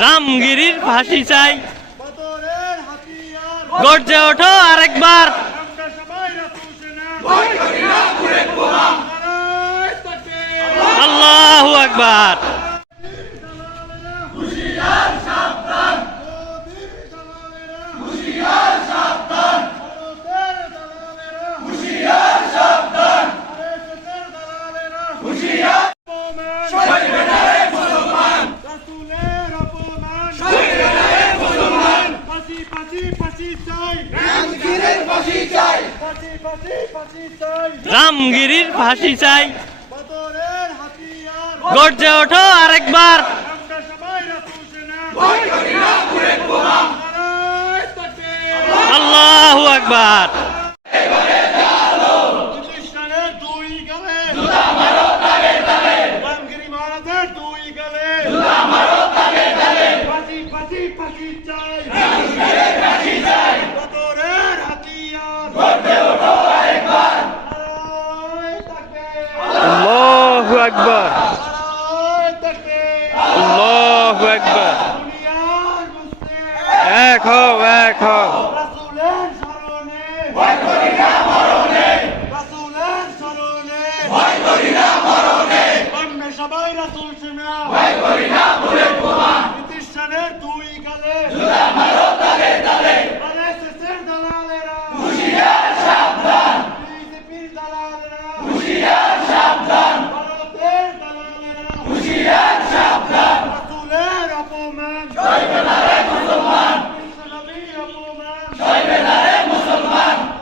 রামগির ফাঁসি চাই। গর্জে ওঠো আরেকবার। আল্লাহ আকবার। রামগিরের ফাঁসি চাই। ফাঁসি ফাঁসি ফাঁসি চাই রামগিরির ফাঁসি চাই। বদরের হাতিয়ার। গর্জে ওঠো আরেকবার। আমরা সবাই রাসূল সেনা ভয় করি না। বুলেট বোমা আল্লাহু আকবার। প্রতিষ্ঠানের দুই গালে। জুতা আল্লাহু আকবার। আল্লাহু আকবার। এক হও এক হও। সবাই রাসূল সেনা